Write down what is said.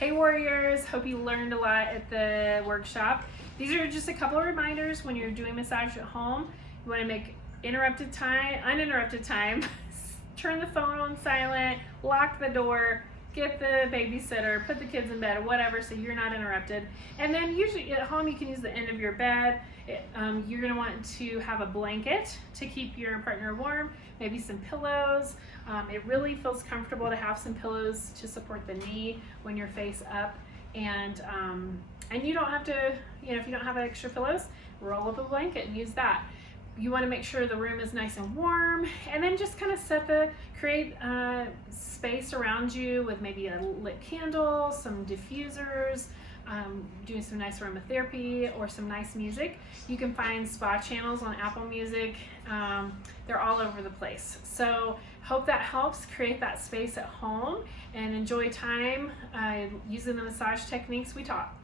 Hey Warriors, hope you learned a lot at the workshop. These are just a couple of reminders when you're doing massage at home. You want to make uninterrupted time, turn the phone on silent, lock the door, get the babysitter, put the kids in bed or whatever so you're not interrupted. And then usually at home you can use the end of your bed. You're going to want to have a blanket to keep your partner warm, maybe some pillows. It really feels comfortable to have some pillows to support the knee when you're face up. And you don't have to, if you don't have extra pillows, roll up a blanket and use that. You want to make sure the room is nice and warm, and then just kind of create space around you with maybe a lit candle, some diffusers, doing some nice aromatherapy or some nice music. You can find spa channels on Apple Music. They're all over the place. So hope that helps create that space at home and enjoy time using the massage techniques we taught.